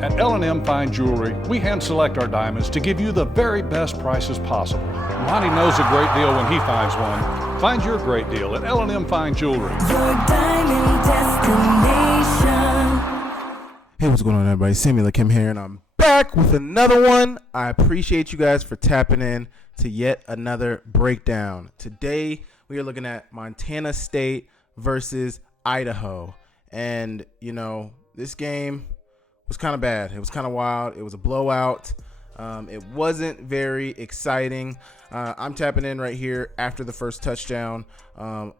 At L&M Fine Jewelry, we hand select our diamonds to give you the very best prices possible. Monty knows a great deal when he finds one. Find your great deal at L&M Fine Jewelry. Your diamond destination. Hey, what's going on, everybody? Samuel Akem here, and I'm back with another one. I appreciate you guys for tapping in to yet another breakdown. Today, we are looking at Montana State versus Idaho. And, you know, this game was kind of bad. It was kind of wild. It was a blowout. It wasn't very exciting. I'm tapping in right here after the first touchdown.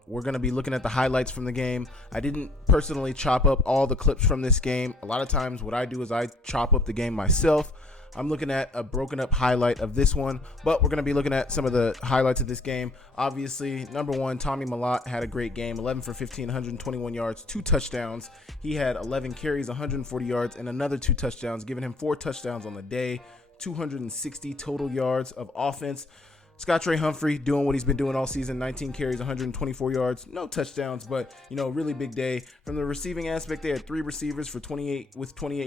We're going to be looking at the highlights from the game. I didn't personally chop up all the clips from this game. A lot of times what I do is I chop up the game myself. I'm looking at a broken up highlight of this one, but we're going to be looking at some of the highlights of this game. Obviously, number one, Tommy Mellott had a great game, 11 for 15, 121 yards, 2 touchdowns. He had 11 carries, 140 yards, and another 2 touchdowns, giving him 4 touchdowns on the day, 260 total yards of offense. Scott Trey Humphrey doing what he's been doing all season, 19 carries, 124 yards, no touchdowns, but, you know, really big day. From the receiving aspect, they had 3 receivers for 28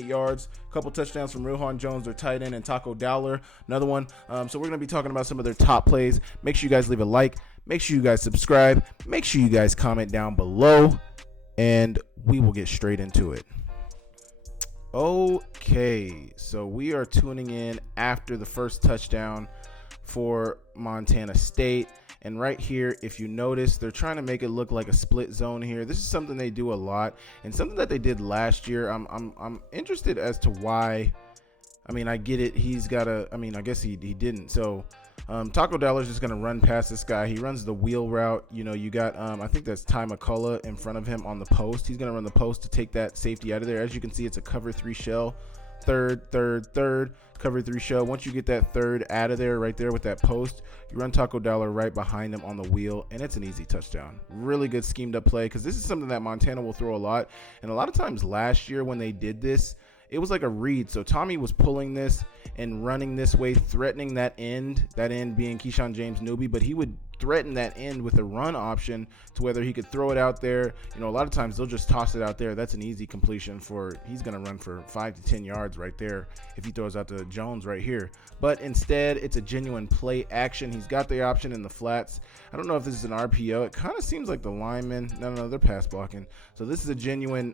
yards, a couple touchdowns from Rohan Jones, their tight end, and Taco Dowler, another one. So we're going to be talking about some of their top plays. Make sure you guys leave a like. Make sure you guys subscribe. Make sure you guys comment down below, and we will get straight into it. Okay, so we are tuning in after the first touchdown for Montana State, and right here, if you notice, they're trying to make it look like a split zone here. This is something they do a lot, and something that they did last year. I'm interested as to why. I mean, I get it. He's got a. I mean, I guess he didn't. So Taco Dollar's just gonna run past this guy. He runs the wheel route. You know, you got I think that's Ty McCullough in front of him on the post. He's gonna run the post to take that safety out of there. As you can see, it's a cover 3 shell. Third, cover 3 shell. Once you get that third out of there, right there with that post, you run Taco Dollar right behind him on the wheel, and it's an easy touchdown. Really good schemed up play, because this is something that Montana will throw a lot. And a lot of times last year when they did this, it was like a read. So Tommy was pulling this and running this way, threatening that end being Keyshawn James Newby, but he would threaten that end with a run option to whether he could throw it out there. You know, a lot of times they'll just toss it out there. That's an easy completion he's going to run for 5 to 10 yards right there if he throws out to Jones right here. But instead, it's a genuine play action. He's got the option in the flats. I don't know if this is an RPO. It kind of seems like the linemen. No, they're pass blocking. So this is a genuine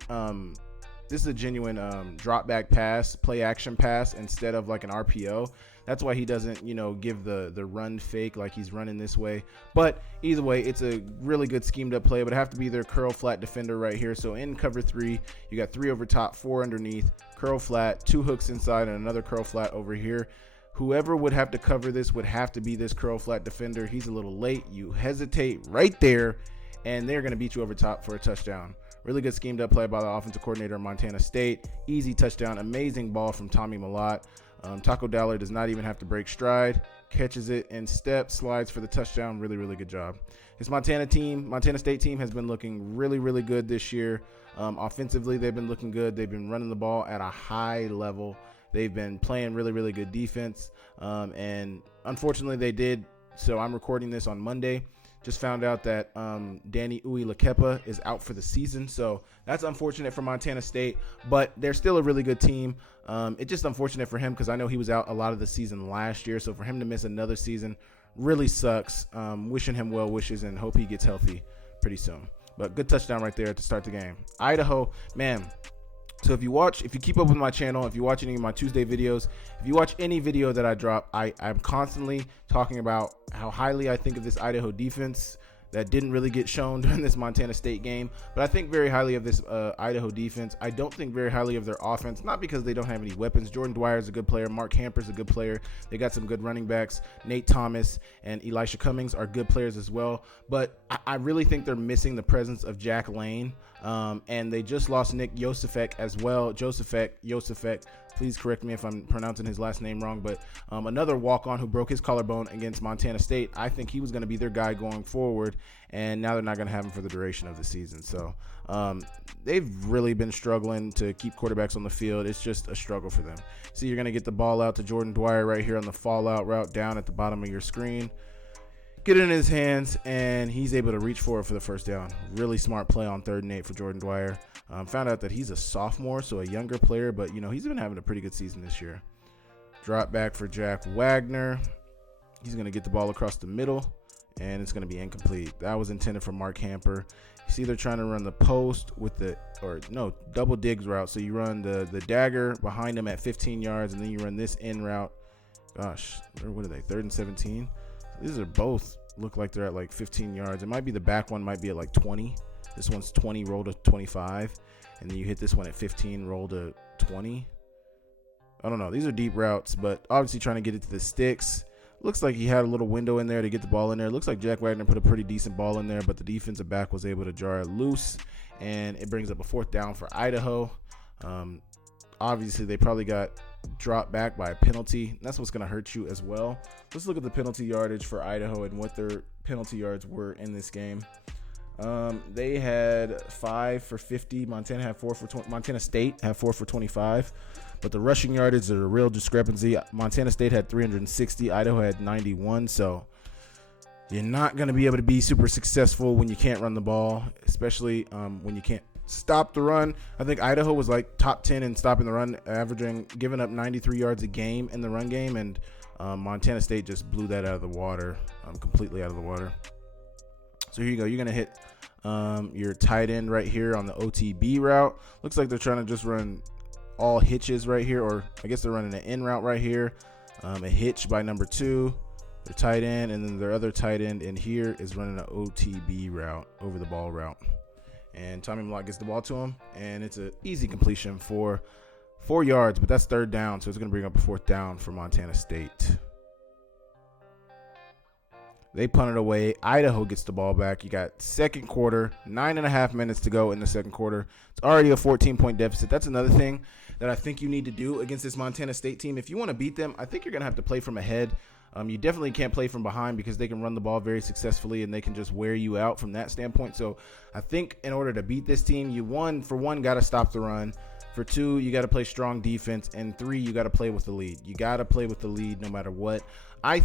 drop back pass, play action pass instead of like an RPO. That's why he doesn't, you know, give the run fake like he's running this way. But either way, it's a really good schemed up play, but it have to be their curl flat defender right here. So in cover 3, you got 3 over top, 4 underneath, curl flat, 2 hooks inside, and another curl flat over here. Whoever would have to cover this would have to be this curl flat defender. He's a little late. You hesitate right there, and they're going to beat you over top for a touchdown. Really good schemed up play by the offensive coordinator of Montana State. Easy touchdown. Amazing ball from Tommy Mellott. Taco Dollar does not even have to break stride. Catches it in step, slides for the touchdown. Really, really good job. This Montana State team has been looking really, really good this year. Offensively, they've been looking good. They've been running the ball at a high level. They've been playing really, really good defense. And unfortunately, they did. So I'm recording this on Monday. Just found out that Danny Uwe-Lekepa is out for the season, so that's unfortunate for Montana State, but they're still a really good team. It's just unfortunate for him because I know he was out a lot of the season last year, so for him to miss another season really sucks. Wishing him well wishes and hope he gets healthy pretty soon. But good touchdown right there to start the game. Idaho, man. So if you keep up with my channel, if you watch any of my Tuesday videos, if you watch any video that I drop, I'm constantly talking about how highly I think of this Idaho defense that didn't really get shown during this Montana State game. But I think very highly of this Idaho defense. I don't think very highly of their offense, not because they don't have any weapons. Jordan Dwyer is a good player. Mark Hamper's a good player. They got some good running backs. Nate Thomas and Elisha Cummings are good players as well. But I really think they're missing the presence of Jack Lane. And they just lost Nick Josefek as well. Josefek, please correct me if I'm pronouncing his last name wrong, but another walk-on who broke his collarbone against Montana State. I think he was going to be their guy going forward, and now they're not going to have him for the duration of the season. So they've really been struggling to keep quarterbacks on the field. It's just a struggle for them. So you're going to get the ball out to Jordan Dwyer right here on the fallout route down at the bottom of your screen. get it in his hands, and he's able to reach for it for the first down. Really smart play on 3rd and 8 for Jordan Dwyer. Found out that he's a sophomore, so a younger player, but, he's been having a pretty good season this year. Drop back for Jack Wagner. He's going to get the ball across the middle, and it's going to be incomplete. That was intended for Mark Hamper. You see they're trying to run the post with double digs route. So you run the dagger behind him at 15 yards, and then you run this in route. Gosh, what are they, 3rd and 17? These are both look like they're at like 15 yards. It might be the back one might be at like 20. This one's 20, roll to 25. And then you hit this one at 15, roll to 20. I don't know. These are deep routes, but obviously trying to get it to the sticks. Looks like he had a little window in there to get the ball in there. Looks like Jack Wagner put a pretty decent ball in there, but the defensive back was able to jar it loose, and it brings up a 4th down for Idaho. Obviously, they probably got dropped back by a penalty. That's what's going to hurt you as well. Let's look at the penalty yardage for Idaho and what their penalty yards were in this game. They had 5 for 50. Montana had 4 for 20. Montana State had 4 for 25. But the rushing yardage is a real discrepancy. Montana State had 360. Idaho had 91. So you're not going to be able to be super successful when you can't run the ball, especially when you can't stop the run. I think Idaho was like top 10 in stopping the run, giving up 93 yards a game in the run game. And Montana State just blew that out of the water, completely out of the water. So here you go. You're going to hit your tight end right here on the OTB route. Looks like they're trying to just run all hitches right here, or I guess they're running an in route right here. A hitch by number 2, their tight end, and then their other tight end in here is running an OTB route, over the ball route. And Tommy Malott gets the ball to him, and it's an easy completion for 4 yards, but that's 3rd down, so it's going to bring up a 4th down for Montana State. They punt it away. Idaho gets the ball back. You got 2nd quarter, 9.5 minutes to go in the 2nd quarter. It's already a 14-point deficit. That's another thing that I think you need to do against this Montana State team. If you want to beat them, I think you're going to have to play from ahead. You definitely can't play from behind because they can run the ball very successfully and they can just wear you out from that standpoint. So I think in order to beat this team, you got to stop the run. For 2, you got to play strong defense. And 3, you got to play with the lead. You got to play with the lead no matter what. I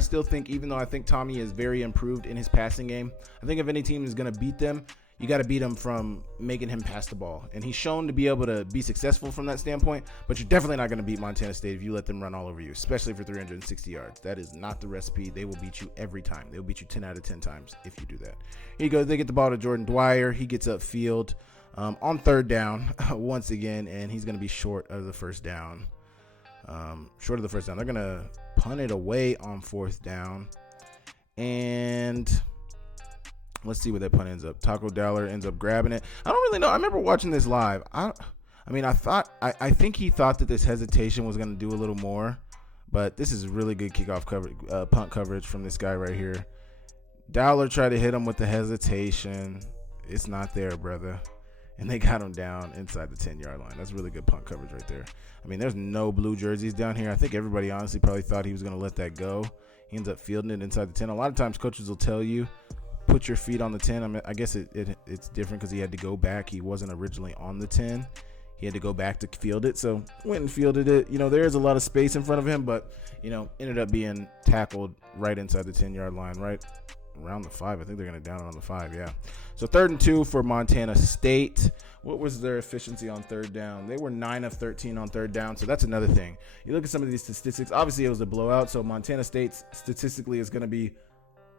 still think, even though I think Tommy is very improved in his passing game, I think if any team is going to beat them, you got to beat him from making him pass the ball. And he's shown to be able to be successful from that standpoint, but you're definitely not going to beat Montana State if you let them run all over you, especially for 360 yards. That is not the recipe. They will beat you every time. They will beat you 10 out of 10 times if you do that. Here you go. They get the ball to Jordan Dwyer. He gets upfield on 3rd down once again, and he's going to be short of the first down. They're going to punt it away on 4th down. And let's see where that punt ends up. Taco Dowler ends up grabbing it. I don't really know. I remember watching this live. I think he thought that this hesitation was going to do a little more, but this is really good kickoff coverage, punt coverage from this guy right here. Dowler tried to hit him with the hesitation. It's not there, brother. And they got him down inside the 10-yard line. That's really good punt coverage right there. I mean, there's no blue jerseys down here. I think everybody honestly probably thought he was going to let that go. He ends up fielding it inside the 10. A lot of times coaches will tell you, put your feet on the 10. I mean, I guess it's different because he had to go back. He wasn't originally on the 10. He had to go back to field it. So went and fielded it. There is a lot of space in front of him, but, ended up being tackled right inside the 10-yard line, right around the 5. I think they're going to down it on the 5, yeah. So 3rd and 2 for Montana State. What was their efficiency on 3rd down? They were 9 of 13 on 3rd down, so that's another thing. You look at some of these statistics. Obviously, it was a blowout, so Montana State statistically is going to be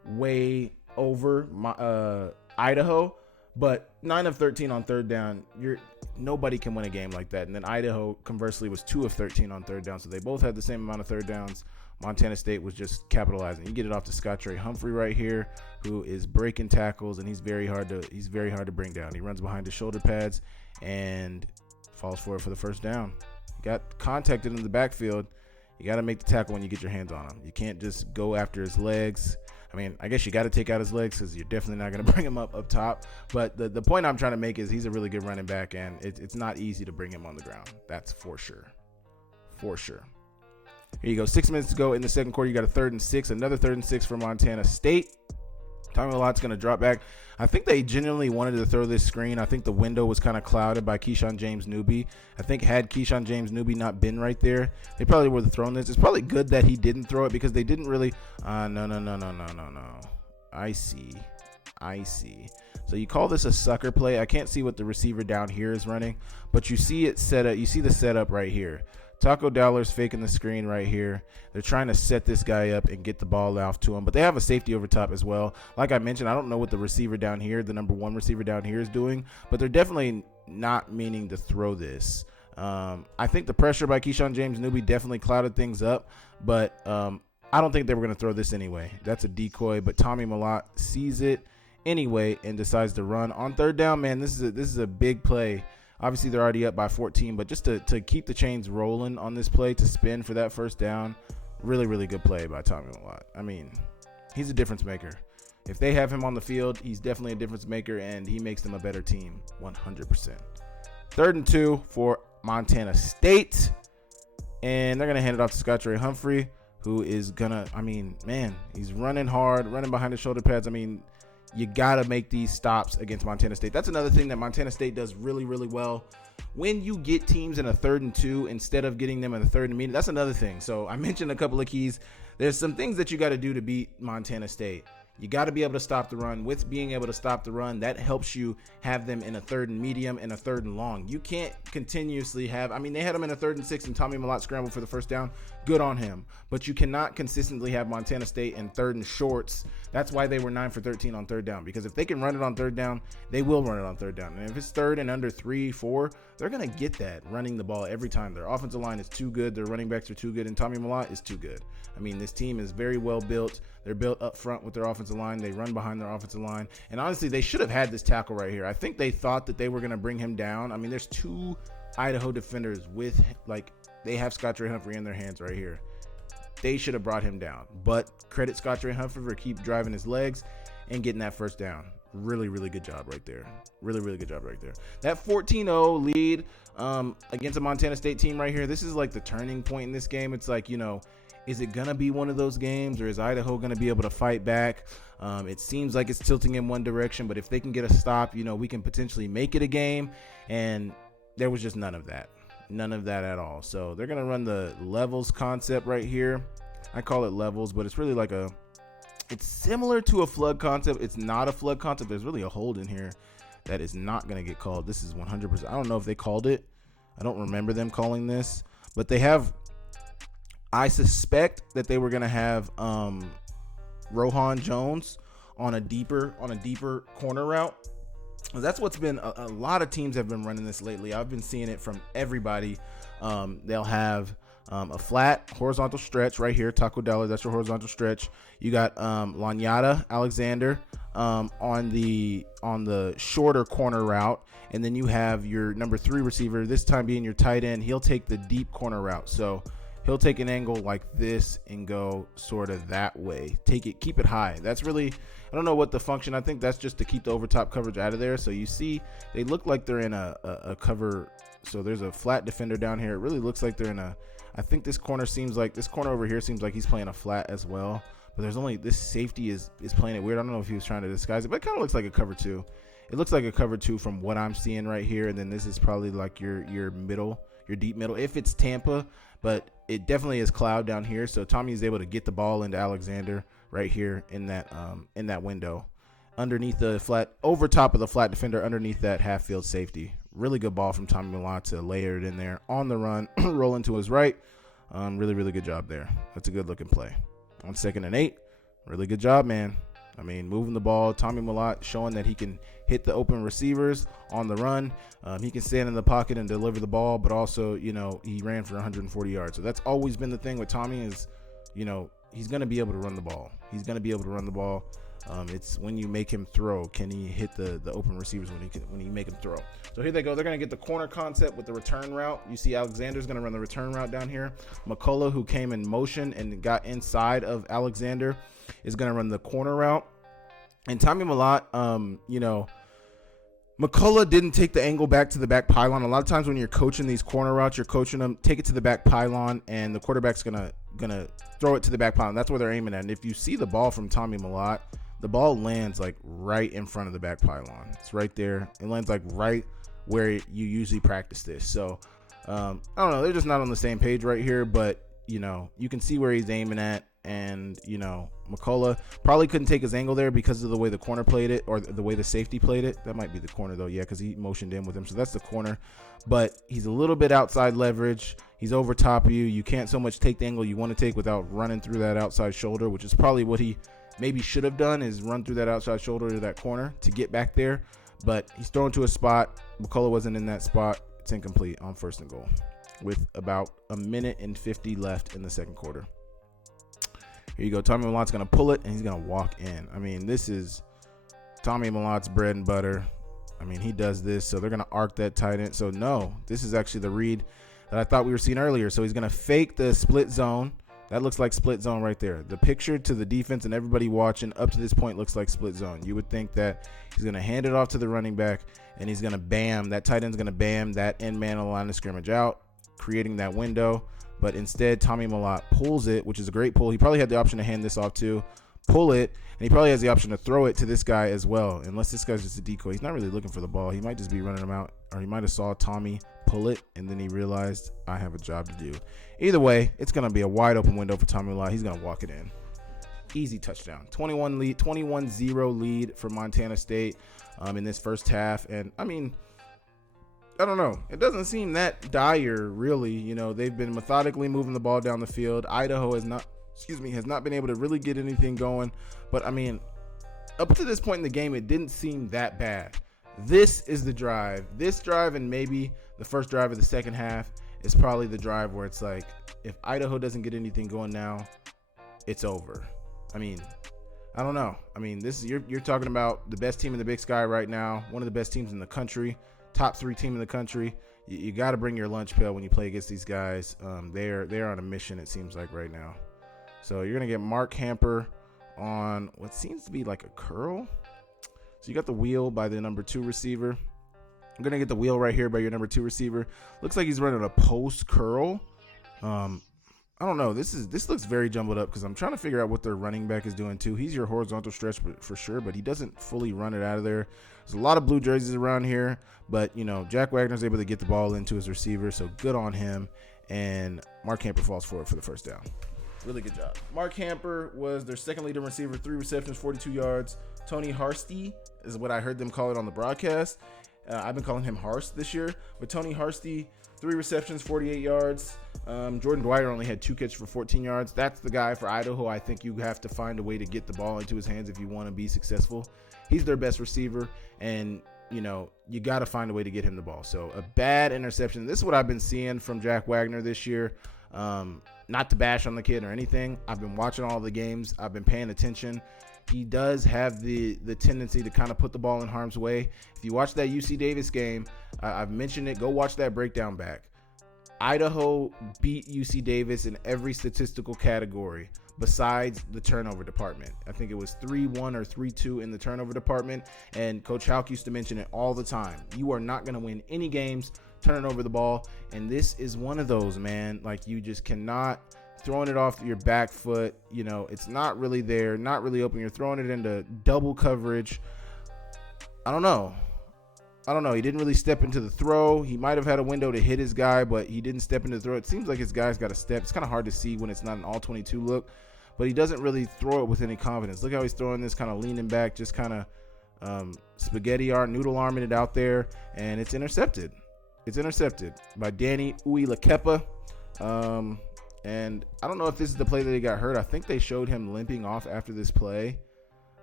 way over Idaho, but 9 of 13 on 3rd down, nobody can win a game like that. And then Idaho, conversely, was 2 of 13 on 3rd down, so they both had the same amount of 3rd downs. Montana State was just capitalizing. You get it off to Scott Trey Humphrey right here, who is breaking tackles, and he's very hard to bring down. He runs behind his shoulder pads and falls for it for the first down. He got contacted in the backfield. You got to make the tackle when you get your hands on him. You can't just go after his legs. I mean, I guess you got to take out his legs because you're definitely not going to bring him up top. But the point I'm trying to make is he's a really good running back, and it's not easy to bring him on the ground. That's for sure. For sure. Here you go. 6 minutes to go in the 2nd quarter. You got a 3rd and 6, another 3rd and 6 for Montana State. Tommy Malot's going to drop back. I think they genuinely wanted to throw this screen. I think the window was kind of clouded by Keyshawn James Newby. I think had Keyshawn James Newby not been right there, they probably would have thrown this. It's probably good that he didn't throw it because they didn't really. No. I see. So you call this a sucker play. I can't see what the receiver down here is running, but you see it set up. You see the setup right here. Taco Dollar's faking the screen right here. They're trying to set this guy up and get the ball off to him, but they have a safety over top as well. Like I mentioned, I don't know what the receiver down here, the number 1 receiver down here is doing, but they're definitely not meaning to throw this. I think the pressure by Keyshawn James Newby definitely clouded things up, but I don't think they were going to throw this anyway. That's a decoy, but Tommy Malott sees it anyway and decides to run. On third down, man, this is a big play. Obviously, they're already up by 14, but just to keep the chains rolling on this play, to spin for that first down, really, really good play by Tommy Malott. I mean, he's a difference maker. If they have him on the field, he's definitely a difference maker, and he makes them a better team, 100%. 3rd and 2 for Montana State, and they're going to hand it off to Scottre Humphrey, who is going to, I mean, man, he's running hard, running behind the shoulder pads. I mean, you got to make these stops against Montana State. That's another thing that Montana State does really, really well. When you get teams in a 3rd and 2 instead of getting them in a 3rd and medium, that's another thing. So I mentioned a couple of keys. There's some things that you got to do to beat Montana State. You got to be able to stop the run. With being able to stop the run, that helps you have them in a 3rd and medium and a 3rd and long. You can't continuously have, I mean, they had them in a 3rd and 6 and Tommy Malott scrambled for the first down. Good on him. But you cannot consistently have Montana State in 3rd and shorts. That's why they were 9 for 13 on 3rd down, because if they can run it on 3rd down, they will run it on 3rd down. And if it's 3rd and under 3, 4, they're going to get that running the ball every time. Their offensive line is too good. Their running backs are too good. And Tommy Malott is too good. I mean, this team is very well built. They're built up front with their offensive line. They run behind their offensive line. And honestly, they should have had this tackle right here. I think they thought that they were going to bring him down. I mean, there's 2 Idaho defenders with, like, they have Scottre Humphrey in their hands right here. They should have brought him down. But credit Scottre Humphrey for keep driving his legs and getting that first down. Really, really good job right there. Really, really good job right there. That 14-0 lead against a Montana State team right here, this is like the turning point in this game. It's like, you know, is it going to be one of those games, or is Idaho going to be able to fight back? It seems like it's tilting in one direction, but if they can get a stop, you know, we can potentially make it a game. And there was just none of that. None of that at all. So they're going to run the levels concept right here. I call it levels, but it's really like it's similar to a flood concept. It's not a flood concept. There's really a hold in here that is not going to get called. This is 100%. I don't know if they called it. I don't remember them calling this, but they have, I suspect that they were going to have Rohan Jones on a deeper corner route. That's what's been a lot of teams have been running this lately. I've been seeing it from everybody. They'll have a flat horizontal stretch right here. Taco Dollar, that's your horizontal stretch. You got Lanyata Alexander on the shorter corner route, and then you have your number 3 receiver, this time being your tight end. He'll take the deep corner route. So he'll take an angle like this and go sort of that way. Keep it high. That's really, I don't know what the function. I think that's just to keep the overtop coverage out of there. So you see, they look like they're in a cover. So there's a flat defender down here. It really looks like they're in I think this corner over here seems like he's playing a flat as well. But there's only, this safety is playing it weird. I don't know if he was trying to disguise it, but it kind of looks like a cover 2. It looks like a cover 2 from what I'm seeing right here. And then this is probably like your middle, your deep middle, if it's Tampa, but it definitely is cloud down here. So Tommy is able to get the ball into Alexander right here in that window, underneath the flat, over top of the flat defender, underneath that half field safety. Really good ball from Tommy Malott to layer it in there on the run, rolling to his right. Really, really good job there. That's a good looking play. On 2nd and 8, really good job, man. I mean, moving the ball. Tommy Malott showing that he can hit the open receivers on the run. He can stand in the pocket and deliver the ball, but also, you know, he ran for 140 yards. So that's always been the thing with Tommy is, you know, he's going to be able to run the ball. It's when you make him throw, can he hit the open receivers when you make him throw. So here they go. They're going to get the corner concept with the return route. You see Alexander's going to run the return route down here. McCullough, who came in motion and got inside of Alexander, is going to run the corner route. And Tommy Malott, you know, McCullough didn't take the angle back to the back pylon. A lot of times when you're coaching these corner routes, you're coaching them, take it to the back pylon, and the quarterback's gonna throw it to the back pylon. That's where they're aiming at. And if you see the ball from Tommy Malott, the ball lands like right in front of the back pylon. It's right there. It lands like right where you usually practice this. So I don't know. They're just not on the same page right here, but you can see where he's aiming at. And, McCullough probably couldn't take his angle there because of the way the corner played it, or the way the safety played it. That might be the corner, though, yeah, because he motioned in with him. So that's the corner. But he's a little bit outside leverage. He's over top of you. You can't so much take the angle you want to take without running through that outside shoulder, which is probably what he maybe should have done, is run through that outside shoulder to that corner to get back there. But he's thrown to a spot. McCullough wasn't in that spot. It's incomplete on 1st and goal with about 1:50 left in the second quarter. Here you go. Tommy Millott's going to pull it, and he's going to walk in. I mean, this is Tommy Millott's bread and butter. I mean, he does this, so they're going to arc that tight end. So, no, this is actually the read that I thought we were seeing earlier. So he's going to fake the split zone. That looks like split zone right there. The picture to the defense and everybody watching up to this point looks like split zone. You would think that he's going to hand it off to the running back, and he's going to bam. That tight end's going to bam that end man on the line of scrimmage out, creating that window. But instead, Tommy Millott pulls it, which is a great pull. He probably had the option to hand this off too, pull it, and he probably has the option to throw it to this guy as well, unless this guy's just a decoy. He's not really looking for the ball. He might just be running him out, or he might have saw Tommy pull it, and then he realized, I have a job to do. Either way, it's going to be a wide open window for Tommy Millott. He's going to walk it in. Easy touchdown. 21-0 lead for Montana State in this first half. And, I mean, I don't know. It doesn't seem that dire, really. They've been methodically moving the ball down the field. Idaho has not been able to really get anything going. But, I mean, up to this point in the game, it didn't seem that bad. This is the drive. This drive and maybe the first drive of the second half is probably the drive where it's like, if Idaho doesn't get anything going now, it's over. I mean, I don't know. I mean, this is you're talking about the best team in the Big Sky right now, one of the best teams in the country. Top 3 team in the country. You got to bring your lunch pail when you play against these guys. They're on a mission, it seems like, right now. So you're going to get Mark Hamper on what seems to be like a curl. So you got the wheel by the number 2 receiver. I'm going to get the wheel right here by your number 2 receiver. Looks like he's running a post curl. I don't know. This looks very jumbled up because I'm trying to figure out what their running back is doing too. He's your horizontal stretch for sure, but he doesn't fully run it out of there. There's a lot of blue jerseys around here, but Jack Wagner's able to get the ball into his receiver, so good on him. And Mark Hamper falls for it for the first down. Really good job. Mark Hamper was their second leading receiver, 3 receptions, 42 yards. Tony Harsty is what I heard them call it on the broadcast. I've been calling him Harst this year, but Tony Harsty, 3 receptions, 48 yards. Jordan Dwyer only had 2 catches for 14 yards. That's the guy for Idaho. I think you have to find a way to get the ball into his hands if you want to be successful. He's their best receiver, and you got to find a way to get him the ball. So a bad interception. This is what I've been seeing from Jack Wagner this year. Not to bash on the kid or anything. I've been watching all the games. I've been paying attention. He does have the tendency to kind of put the ball in harm's way. If you watch that UC Davis game, I've mentioned it. Go watch that breakdown back. Idaho beat UC Davis in every statistical category besides the turnover department. I think it was 3-1 or 3-2 in the turnover department, and Coach Houck used to mention it all the time. You are not going to win any games turning over the ball, and this is one of those, man. Like, you just cannot throwing it off your back foot. It's not really there, not really open. You're throwing it into double coverage. I don't know. He didn't really step into the throw. He might have had a window to hit his guy, but he didn't step into the throw. It seems like his guy's got to step. It's kind of hard to see when it's not an all-22 look, but he doesn't really throw it with any confidence. Look how he's throwing this, kind of leaning back, just kind of noodle arming it out there, and it's intercepted. It's intercepted by Danny Uilakepa. And I don't know if this is the play that he got hurt. I think they showed him limping off after this play,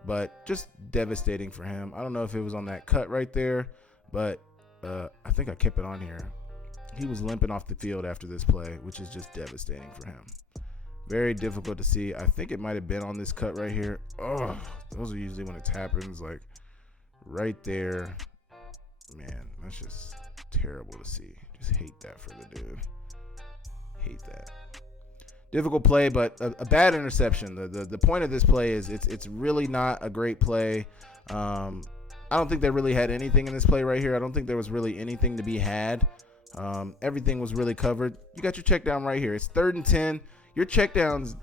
but just devastating for him. I don't know if it was on that cut right there, but I think I kept it on here. He was limping off the field after this play, which is just devastating for him. Very difficult to see. I think it might have been on this cut right here. Oh, those are usually when it happens, like right there. Man, that's just terrible to see. Just hate that for the dude. Hate that. Difficult play, but a bad interception. The point of this play is it's really not a great play. I don't think they really had anything in this play right here. I don't think there was really anything to be had. Everything was really covered. You got your check down right here. It's 3rd and 10. Your check down's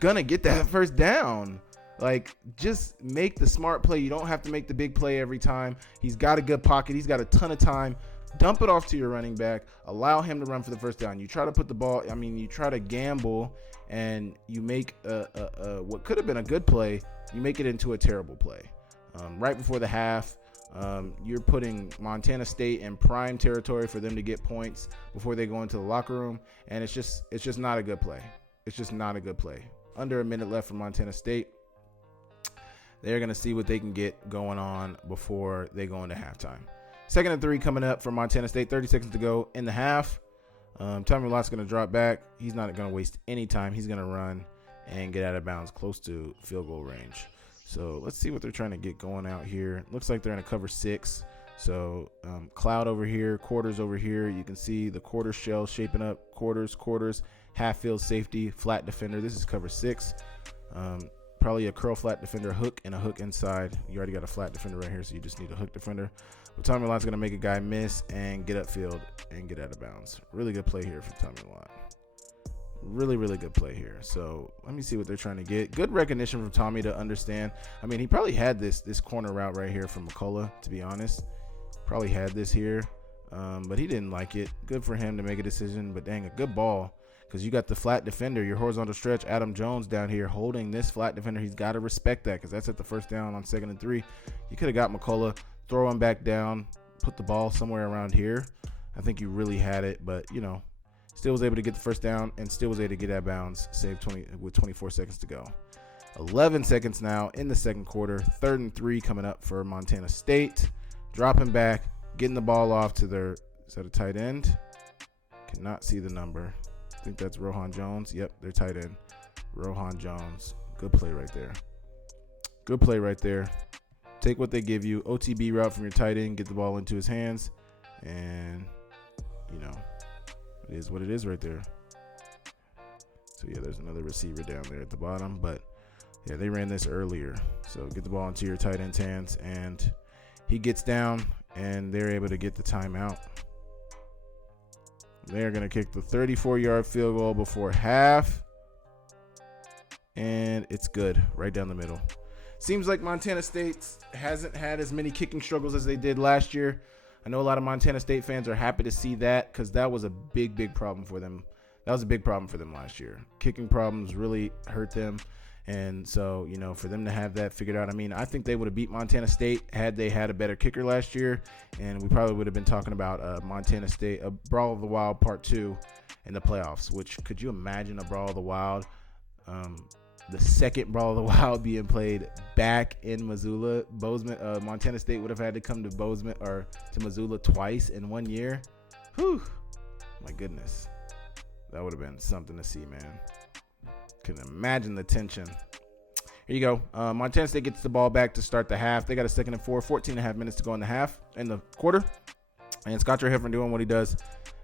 gonna get that first down. Like, just make the smart play. You don't have to make the big play every time. He's got a good pocket. He's got a ton of time. Dump it off to your running back. Allow him to run for the first down. You try to put the ball, you try to gamble, and you make what could have been a good play, you make it into a terrible play. Right before the half, you're putting Montana State in prime territory for them to get points before they go into the locker room, and it's just not a good play. It's just not a good play. Under a minute left for Montana State. They're going to see what they can get going on before they go into halftime. 2nd and 3 coming up for Montana State. 30 seconds to go in the half. Tommy Lott's going to drop back. He's not going to waste any time. He's going to run and get out of bounds close to field goal range. So let's see what they're trying to get going out here. Looks like they're in a cover 6. So cloud over here, quarters over here. You can see the quarter shell shaping up. Quarters, half field safety, flat defender. This is cover 6. Probably a curl flat defender, hook, and a hook inside. You already got a flat defender right here, so you just need a hook defender. But Tommy Lott's going to make a guy miss and get upfield and get out of bounds. Really good play here from Tommy Lott. Really, really good play here. So let me see what they're trying to get. Good recognition from Tommy to understand. I mean, he probably had this corner route right here from McCullough, to be honest. Probably had this here, but he didn't like it. Good for him to make a decision, but dang, a good ball. Because you got the flat defender, your horizontal stretch, Adam Jones down here holding this flat defender. He's got to respect that because that's at the first down on 2nd and 3. You could have got McCullough, throw him back down, put the ball somewhere around here. I think you really had it, but, still was able to get the first down and still was able to get out of bounds, save 20 with 24 seconds to go. 11 seconds now in the second quarter. 3rd and 3 coming up for Montana State. Dropping back, getting the ball off to their, is that a tight end? Cannot see the number. I think that's Rohan Jones. Yep, they're tight end. Rohan Jones. Good play right there. Good play right there. Take what they give you. OTB route from your tight end. Get the ball into his hands. And, it is what it is right there. So, yeah, there's another receiver down there at the bottom. But, yeah, they ran this earlier. So, get the ball into your tight end's hands. And he gets down, and they're able to get the timeout. They're going to kick the 34-yard field goal before half. And it's good right down the middle. Seems like Montana State hasn't had as many kicking struggles as they did last year. I know a lot of Montana State fans are happy to see that because that was a big problem for them. That was a big problem for them last year. Kicking problems really hurt them. And so, for them to have that figured out, I think they would have beat Montana State had they had a better kicker last year. And we probably would have been talking about Montana State, a Brawl of the Wild Part 2 in the playoffs, which could you imagine a Brawl of the Wild? The second Brawl of the Wild being played back in Missoula. Montana State would have had to come to Bozeman or to Missoula twice in 1 year. Whew. My goodness. That would have been something to see, man. Can imagine the tension. Here you go. Montana State gets the ball back to start the half. They got a 2nd and 4, 14 and a half minutes to go in the quarter. And Scott Heffron doing what he does,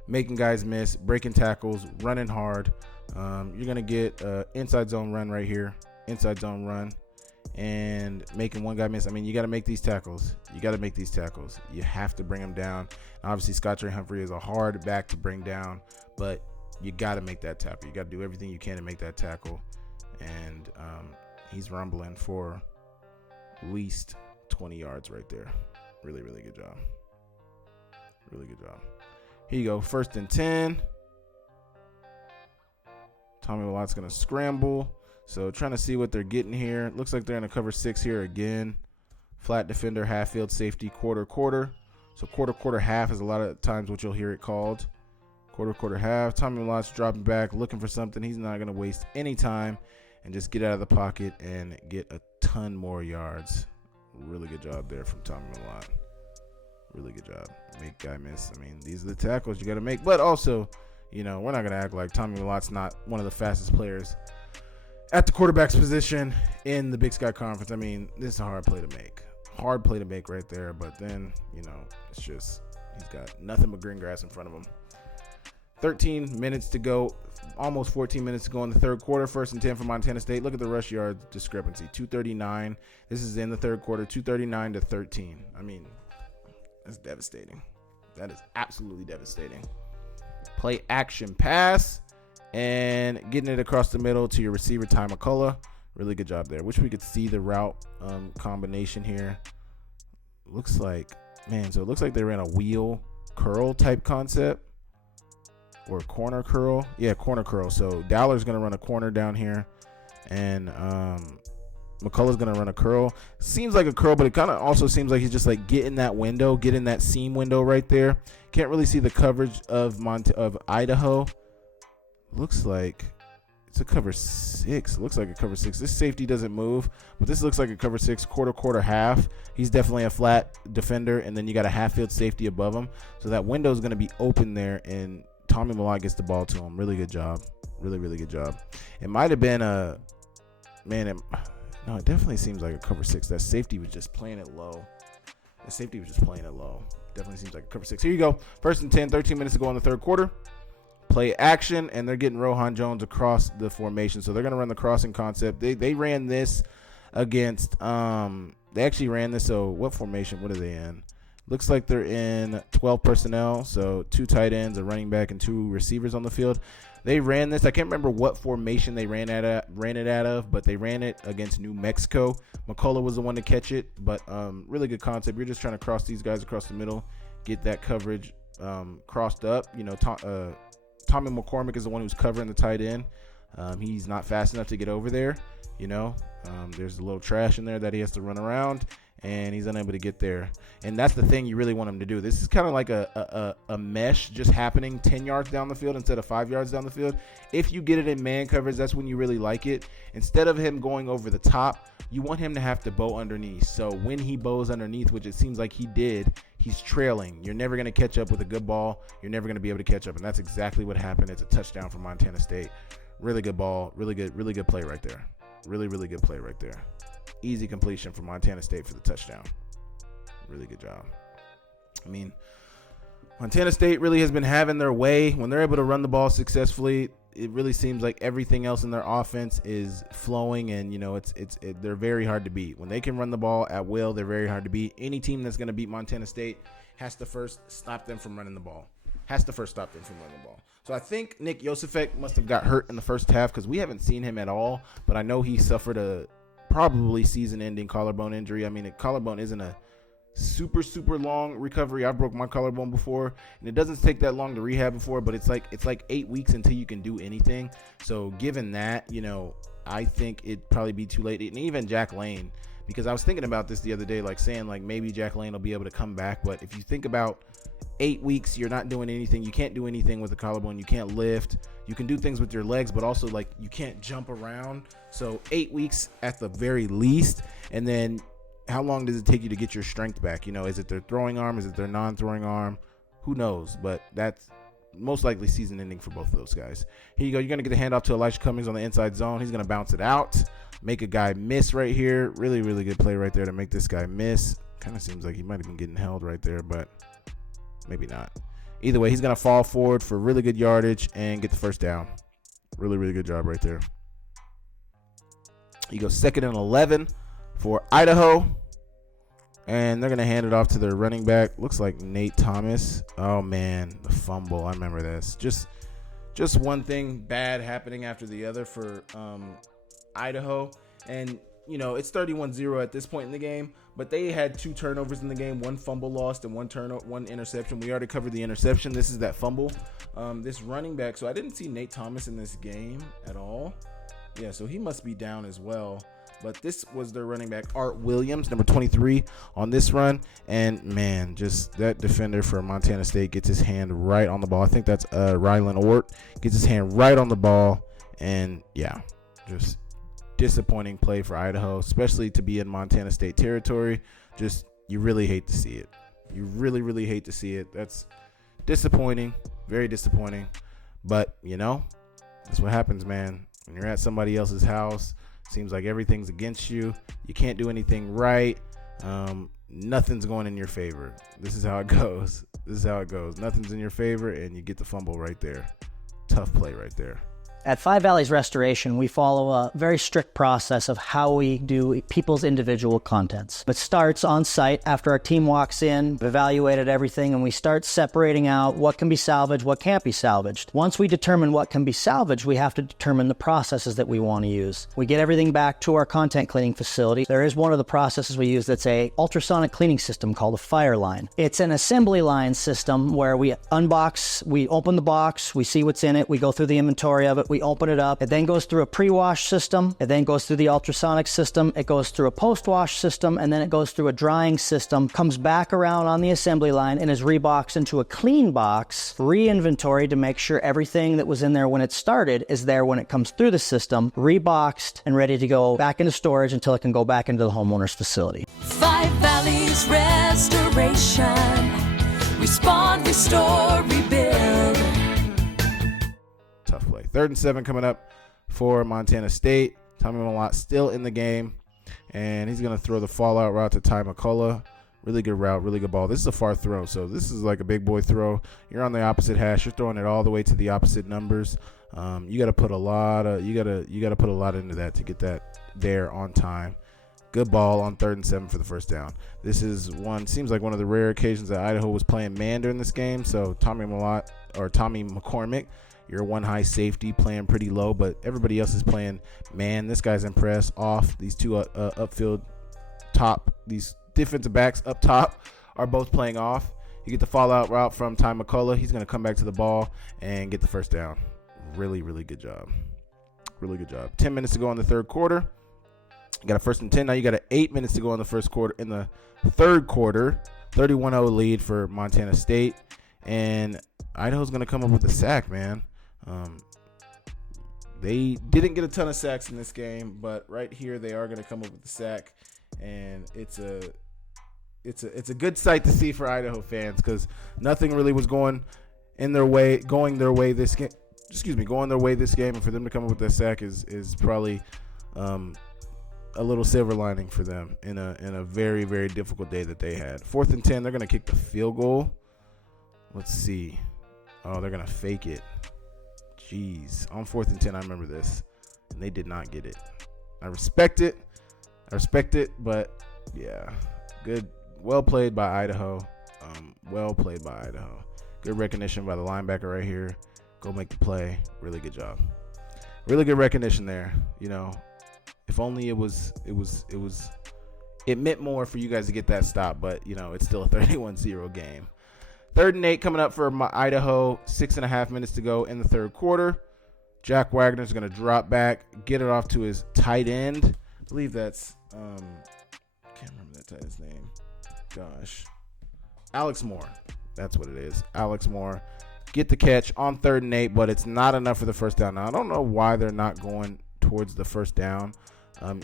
making guys miss, breaking tackles, running hard. You're going to get inside zone run right here. Inside zone run. And making one guy miss. You got to make these tackles. You have to bring them down. Obviously, Scott Humphrey is a hard back to bring down, but you got to make that tackle. You got to do everything you can to make that tackle. And he's rumbling for at least 20 yards right there. Really, really good job. Really good job. Here you go. 1st and 10. Tommy Lott's going to scramble. So trying to see what they're getting here. Looks like they're in a cover 6 here again. Flat defender, half field safety, quarter. So quarter, half is a lot of times what you'll hear it called. Quarter, half. Tommy Lott's dropping back, looking for something. He's not going to waste any time and just get out of the pocket and get a ton more yards. Really good job there from Tommy Lott. Really good job. Make guy miss. These are the tackles you got to make. But also, we're not going to act like Tommy Lott's not one of the fastest players at the quarterback's position in the Big Sky Conference. This is a hard play to make. Hard play to make right there. But then, it's just he's got nothing but green grass in front of him. 13 minutes to go, almost 14 minutes to go in the third quarter. 1st and 10 for Montana State. Look at the rush yard discrepancy, 239. This is in the third quarter, 239 to 13. That's devastating. That is absolutely devastating. Play action pass and getting it across the middle to your receiver, Ty McCullough. Really good job there. Wish we could see the route combination here. Looks like, man, so it looks like they ran a wheel curl type concept or corner curl. Yeah, corner curl. So Dowler's going to run a corner down here, and McCullough's going to run a curl. Seems like a curl, but it kind of also seems like he's just like getting that window, getting that seam window right there. Can't really see the coverage of Idaho. Looks like it's a cover 6. Looks like a cover 6. This safety doesn't move, but this looks like a cover 6, quarter, half. He's definitely a flat defender, and then you got a half-field safety above him. So that window is going to be open there, and Tommy Millott gets the ball to him. Really good job. Really, really good job. It might have been a – man, no, it definitely seems like a cover 6. That safety was just playing it low. Definitely seems like a cover 6. Here you go. 1st and 10, 13 minutes to go in the third quarter. Play action, and they're getting Rohan Jones across the formation. So they're going to run the crossing concept. They ran this against they actually ran this. So what formation? What are they in? Looks like they're in 12 personnel. So 2 tight ends, a running back, and 2 receivers on the field. They ran this. I can't remember what formation they ran it out of, but they ran it against New Mexico. McCullough was the one to catch it, but really good concept. You're just trying to cross these guys across the middle, get that coverage crossed up. You know, Tommy McCormick is the one who's covering the tight end. He's not fast enough to get over there. You know, there's a little trash in there that he has to run around, and he's unable to get there. And that's the thing you really want him to do. This is kind of like a mesh just happening 10 yards down the field instead of 5 yards down the field. If you get it in man coverage, that's when you really like it. Instead of him going over the top, you want him to have to bow underneath. So when he bows underneath, which it seems like he did, he's trailing. You're never going to catch up with a good ball. You're never going to be able to catch up. And that's exactly what happened. It's a touchdown for Montana State. Really good ball. Really good play right there. Really good play right there. Easy completion for Montana State for the touchdown. Really good job. I mean, Montana State really has been having their way. When they're able to run the ball successfully, it really seems like everything else in their offense is flowing, and you know they're very hard to beat. When they can run the ball at will, they're very hard to beat. Any team that's going to beat Montana State has to first stop them from running the ball. So I think Nick Josefek must have got hurt in the first half because we haven't seen him at all, but I know he suffered a probably season-ending collarbone injury. I mean, a collarbone isn't a super long recovery. I broke my collarbone before, and it doesn't take that long to rehab before, but it's like 8 weeks until you can do anything. So given that, you know, I think it'd probably be too late. And even Jack Lane, because I was thinking about this the other day, like saying like maybe Jack Lane will be able to come back, but if you think about 8 weeks, you're not doing anything. You can't do anything with the collarbone. You can't lift. You can do things with your legs, but also like you can't jump around. So 8 weeks at the very least, and then how long does it take you to get your strength back? You know, is it their throwing arm? Is it their non-throwing arm? Who knows? But that's most likely season ending for both of those guys. Here you go. You're going to get the handoff to Elisha Cummings on the inside zone. He's going to bounce it out, make a guy miss right here. Really good play right there to make this guy miss. Kind of seems like he might have been getting held right there, but maybe not. Either way, he's going to fall forward for really good yardage and get the first down. Really good job right there. You go 2nd and 11 for Idaho. And they're going to hand it off to their running back. Looks like Nate Thomas. Oh, man, the fumble. I remember this. Just one thing bad happening after the other for Idaho. And, you know, it's 31-0 at this point in the game. But they had 2 turnovers in the game, 1 fumble lost and 1 interception. We already covered the interception. This is that fumble. This running back. So I didn't see Nate Thomas in this game at all. Yeah, so he must be down as well. But this was their running back, Art Williams, number 23 on this run. And, man, just that defender for Montana State gets his hand right on the ball. I think that's Rylan Ort. Gets his hand right on the ball. And, yeah, just disappointing play for Idaho, especially to be in Montana State territory. Just, you really hate to see it. You really hate to see it. That's disappointing, very disappointing. But, you know, that's what happens, man. When you're at somebody else's house, seems like everything's against you. You can't do anything right. Nothing's going in your favor. This is how it goes. Nothing's in your favor, and you get the fumble right there. Tough play right there. At Five Valleys Restoration, we follow a very strict process of how we do people's individual contents. It starts on site after our team walks in, we've evaluated everything, and we start separating out what can be salvaged, what can't be salvaged. Once we determine what can be salvaged, we have to determine the processes that we want to use. We get everything back to our content cleaning facility. There is one of the processes we use that's a ultrasonic cleaning system called a fire line. It's an assembly line system where we unbox, we open the box, we see what's in it, we go through the inventory of it, we open it up. It then goes through a pre-wash system. It then goes through the ultrasonic system. It goes through a post-wash system, and then it goes through a drying system, comes back around on the assembly line, and is reboxed into a clean box, re-inventoried to make sure everything that was in there when it started is there when it comes through the system, reboxed and ready to go back into storage until it can go back into the homeowner's facility. Five Valleys Restoration. Respond, restore, rebuild. Tough play. 3rd and 7 coming up for Montana State. Tommy Malott still in the game, and he's going to throw the fallout route to Ty McCullough. Really good route, really good ball. This is a far throw, so this is like a big boy throw. You're on the opposite hash. You're throwing it all the way to the opposite numbers. You got to put a lot of you got to put a lot into that to get that there on time. Good ball on 3rd and 7 for the first down. This is seems like one of the rare occasions that Idaho was playing man during this game. So Tommy McCormick, you're one high safety playing pretty low, but everybody else is playing man. This guy's impressed off. These two upfield top, these defensive backs up top are both playing off. You get the fallout route from Ty McCullough. He's going to come back to the ball and get the first down. Really, really good job. Really good job. 10 minutes to go in the third quarter. You got a 1st and 10. Now you got 8 minutes to go in the first quarter. In the third quarter, 31-0 lead for Montana State. And Idaho's going to come up with a sack, man. They didn't get a ton of sacks in this game, but right here they are going to come up with a sack. And it's a good sight to see for Idaho fans because nothing really was going their way this game. And for them to come up with that sack is probably a little silver lining for them in a very, very difficult day that they had. 4th and 10, they're going to kick the field goal. Let's see. Oh, they're going to fake it. Jeez. On 4th and 10, I remember this. And they did not get it. I respect it, but yeah. Good. Well played by Idaho. Good recognition by the linebacker right here. Go make the play. Really good job. Really good recognition there. You know, if only it meant more for you guys to get that stop, but you know, it's still a 31-0 game. 3rd and 8 coming up for Idaho. 6.5 minutes to go in the third quarter. Jack Wagner's going to drop back, get it off to his tight end. I believe that's can't remember that tight end's name. Gosh. Alex Moore. That's what it is. Alex Moore. Get the catch on 3rd and 8, but it's not enough for the first down. Now, I don't know why they're not going towards the first down.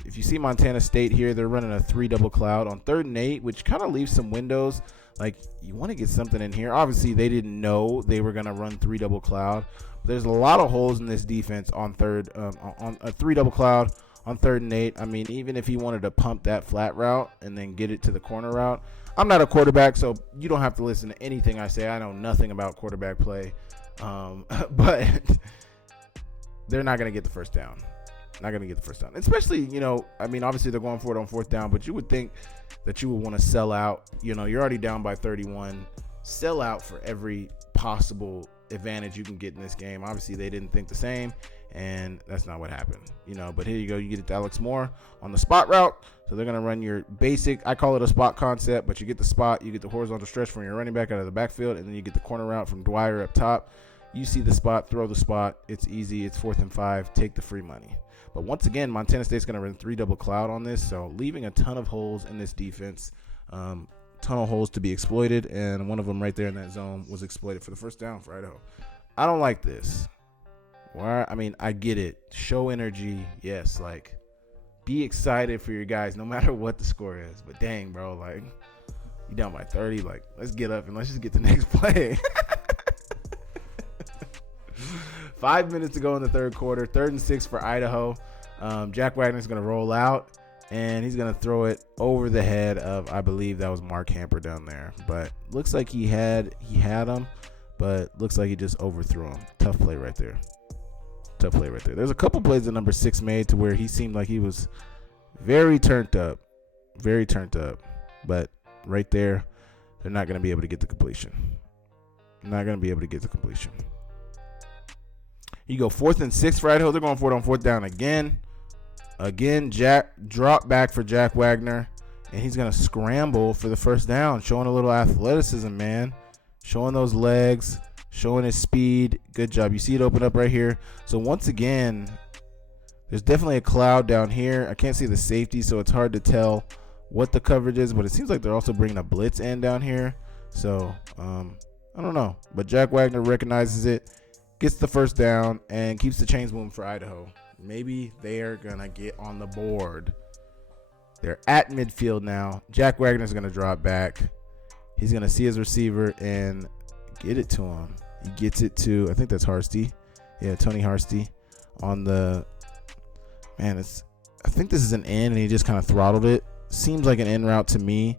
If you see Montana State here, they're running a 3 double cloud on 3rd and 8, which kind of leaves some windows. Like, you want to get something in here. Obviously, they didn't know they were going to run 3 double cloud. There's a lot of holes in this defense on a 3 double cloud on 3rd and 8. I mean, even if he wanted to pump that flat route and then get it to the corner route. I'm not a quarterback, so you don't have to listen to anything I say. I know nothing about quarterback play. But they're not going to get the first down. Not going to get the first down. Especially, you know, I mean, obviously they're going for it on 4th down, but you would think that you would want to sell out. You know, you're already down by 31. Sell out for every possible advantage you can get in this game. Obviously, they didn't think the same, and that's not what happened. You know, but here you go. You get it to Alex Moore on the spot route. So they're going to run your basic, I call it a spot concept, but you get the spot, you get the horizontal stretch from your running back out of the backfield, and then you get the corner route from Dwyer up top. You see the spot, throw the spot. It's easy. It's 4th and 5. Take the free money. But once again, Montana State's going to run 3 double cloud on this, so leaving a ton of holes in this defense. Ton of holes to be exploited, and one of them right there in that zone was exploited for the first down for Idaho. I don't like this. Why? I mean, I get it. Show energy. Yes, like, be excited for your guys no matter what the score is. But dang, bro, like, you down by 30. Like, let's get up and let's just get the next play. 5 minutes to go in the third quarter. 3rd and 6 for Idaho. Jack Wagner's going to roll out, and he's going to throw it over the head of, I believe that was Mark Hamper down there. But looks like he had him, but looks like he just overthrew him. Tough play right there. Tough play right there. There's a couple plays that number 6 made to where he seemed like he was very turned up. But right there, they're not going to be able to get the completion. You go 4th and 6 for Idaho. They're going for it on 4th down again. Jack drop back for Jack Wagner, and he's going to scramble for the first down, showing a little athleticism, man. Showing those legs, showing his speed. Good job. You see it open up right here. So once again, there's definitely a cloud down here. I can't see the safety, so it's hard to tell what the coverage is, but it seems like they're also bringing a blitz in down here. So I don't know, but Jack Wagner recognizes it, gets the first down, and keeps the chains moving for Idaho. Maybe they're going to get on the board. They're at midfield now. Jack Wagner's going to drop back. He's going to see his receiver and get it to him. He gets it to, I think that's Harsty. Yeah, Tony Harsty on the, man, I think this is an in, and he just kind of throttled it. Seems like an in route to me,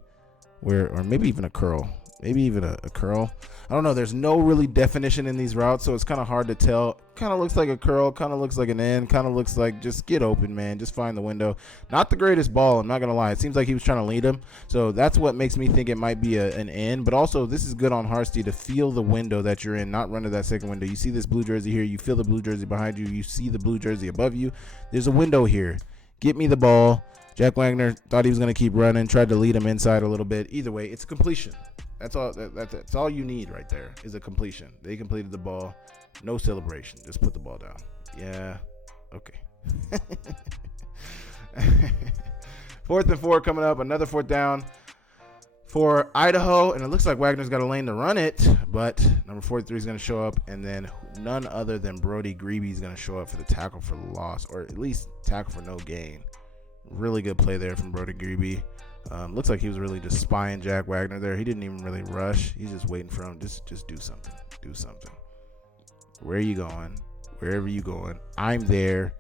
or maybe even a curl. A curl. I don't know. There's no really definition in these routes, so it's kind of hard to tell. Kind of looks like a curl, kind of looks like an in, kind of looks like just get open, man. Just find the window. Not the greatest ball, I'm not going to lie. It seems like he was trying to lead him, so that's what makes me think it might be an in. But also, this is good on Harsty to feel the window that you're in, not run to that second window. You see this blue jersey here. You feel the blue jersey behind you. You see the blue jersey above you. There's a window here. Get me the ball. Jack Wagner thought he was going to keep running, tried to lead him inside a little bit. Either way, it's a completion. That's all you need right there is a completion. They completed the ball. No celebration. Just put the ball down. Yeah. Okay. 4th and 4 coming up. Another 4th down for Idaho. And it looks like Wagner's got a lane to run it. But number 43 is going to show up. And then none other than Brody Greeby is going to show up for the tackle for loss. Or at least tackle for no gain. Really good play there from Brody Greeby. Looks like he was really just spying Jack Wagner there. He didn't even really rush. He's just waiting for him. Just do something. Do something. Where are you going? Wherever you going, I'm there.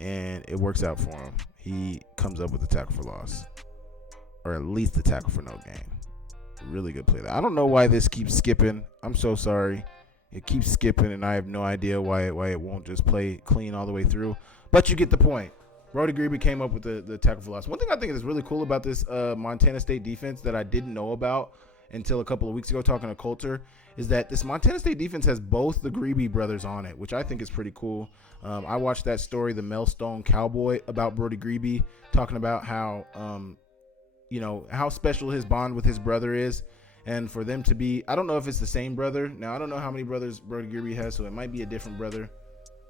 And it works out for him. He comes up with the tackle for loss. Or at least the tackle for no gain. Really good play there. I don't know why this keeps skipping. I'm so sorry. It keeps skipping, and I have no idea why it won't just play clean all the way through. But you get the point. Brody Greeby came up with the tackle for loss. One thing I think is really cool about this Montana State defense that I didn't know about until a couple of weeks ago talking to Coulter is that this Montana State defense has both the Greeby brothers on it, which I think is pretty cool. I watched that story, The Melstone Cowboy, about Brody Greeby, talking about how, how special his bond with his brother is. And for them to be, I don't know if it's the same brother. Now, I don't know how many brothers Brody Greeby has, so it might be a different brother.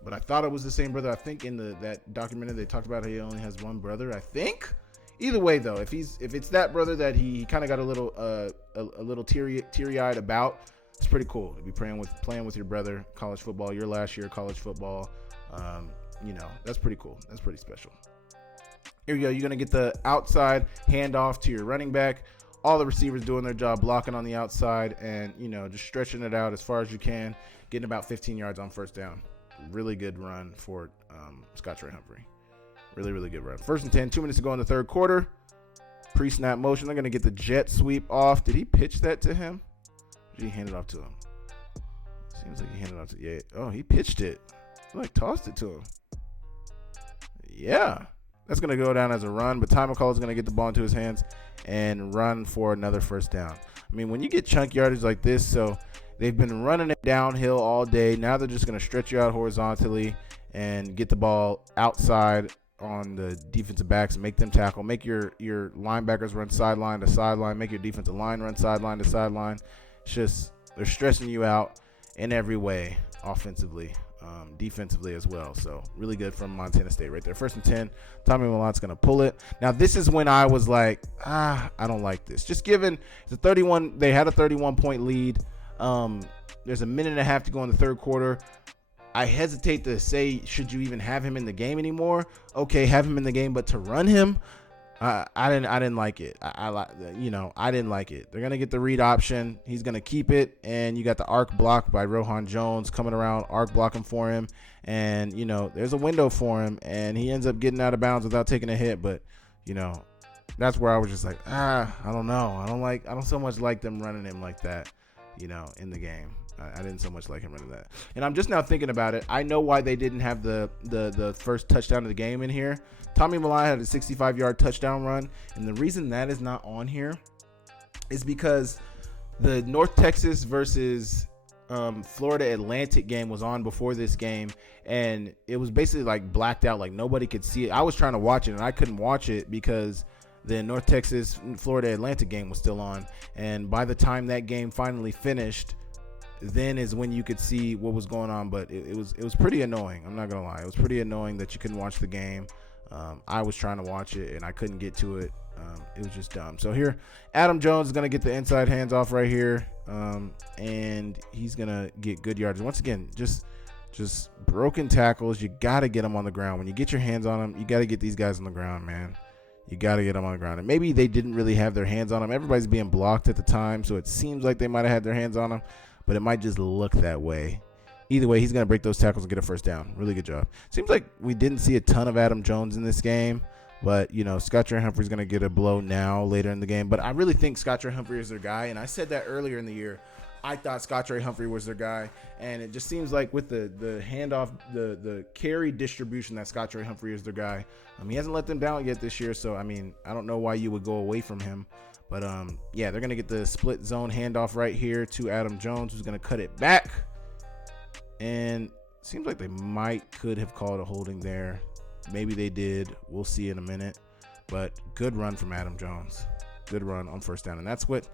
But I thought it was the same brother. I think in that documentary they talked about how he only has one brother. I think. Either way, though, if it's that brother that he kind of got a little teary-eyed about, it's pretty cool to be playing with your brother. College football, your last year of college football. That's pretty cool. That's pretty special. Here you go. You're gonna get the outside handoff to your running back. All the receivers doing their job, blocking on the outside, and just stretching it out as far as you can, getting about 15 yards on first down. Really good run for Scott Trey Humphrey. Really, really good run. 1st and 10, 2 minutes to go in the third quarter. Pre-snap motion. They're going to get the jet sweep off. Did he pitch that to him? Or did he hand it off to him? Seems like he handed it off to him. Yeah. Oh, he pitched it. Tossed it to him. Yeah. That's going to go down as a run, but Ty McCall is going to get the ball into his hands and run for another first down. I mean, when you get chunk yardage like this, so they've been running it downhill all day. Now they're just going to stretch you out horizontally and get the ball outside on the defensive backs and make them tackle. Make your linebackers run sideline to sideline. Make your defensive line run sideline to sideline. It's just they're stressing you out in every way, offensively, defensively as well. So really good from Montana State right there. 1st and 10. Tommy Malott's going to pull it. Now this is when I was like, I don't like this. Just given the 31, they had a 31-point lead. There's a minute and a half to go in the third quarter. I hesitate to say, should you even have him in the game anymore? Okay, have him in the game, but to run him, I didn't like it. I didn't like it. They're gonna get the read option. He's gonna keep it, and you got the arc block by Rohan Jones coming around, arc blocking for him, and there's a window for him, and he ends up getting out of bounds without taking a hit. But that's where I was just like, I don't know. I don't so much like them running him like that. In the game. I didn't so much like him running that. And I'm just now thinking about it. I know why they didn't have the first touchdown of the game in here. Tommy Milano had a 65-yard touchdown run, and the reason that is not on here is because the North Texas versus Florida Atlantic game was on before this game, and it was basically like blacked out, like nobody could see it. I was trying to watch it, and I couldn't watch it because the North Texas Florida Atlantic game was still on, and by the time that game finally finished, then is when you could see what was going on. But it was pretty annoying. I'm not gonna lie, it was pretty annoying that you couldn't watch the game. I was trying to watch it and I couldn't get to it. It was just dumb. So here, Adam Jones is gonna get the inside hands off right here, and he's gonna get good yards. Once again, just broken tackles. You gotta get them on the ground. When you get your hands on them, you gotta get these guys on the ground, man. You got to get them on the ground. And maybe they didn't really have their hands on them. Everybody's being blocked at the time, so it seems like they might have had their hands on them, but it might just look that way. Either way, he's going to break those tackles and get a first down. Really good job. Seems like we didn't see a ton of Adam Jones in this game, but, Scott Trey Humphrey's going to get a blow now later in the game. But I really think Scott Trey Humphrey is their guy, and I said that earlier in the year. I thought Scott Trey Humphrey was their guy, and it just seems like with the handoff, the carry distribution, that Scott Trey Humphrey is their guy. He hasn't let them down yet this year, so I don't know why you would go away from him. But yeah, they're gonna get the split zone handoff right here to Adam Jones, who's gonna cut it back, and seems like they could have called a holding there. Maybe they did. We'll see in a minute. But good run from Adam Jones. Good run on first down, and that's what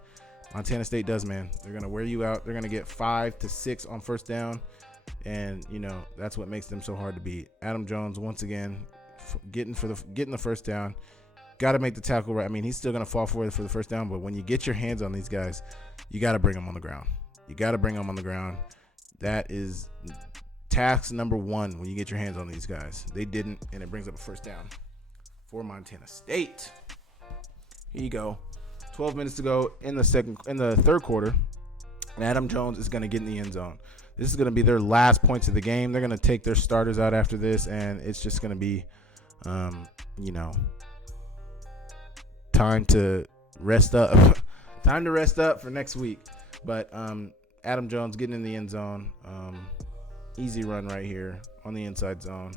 Montana State does, man. They're going to wear you out. They're going to get 5 to 6 on first down, and, that's what makes them so hard to beat. Adam Jones, once again, getting the first down. Got to make the tackle right. He's still going to fall forward for the first down, but when you get your hands on these guys, you got to bring them on the ground. You got to bring them on the ground. That is task number 1 when you get your hands on these guys. They didn't, and it brings up a first down for Montana State. Here you go. 12 minutes to go in the third quarter, and Adam Jones is going to get in the end zone. This is going to be their last points of the game. They're going to take their starters out after this, and it's just going to be, time to rest up. Time to rest up for next week. But Adam Jones getting in the end zone. Easy run right here on the inside zone.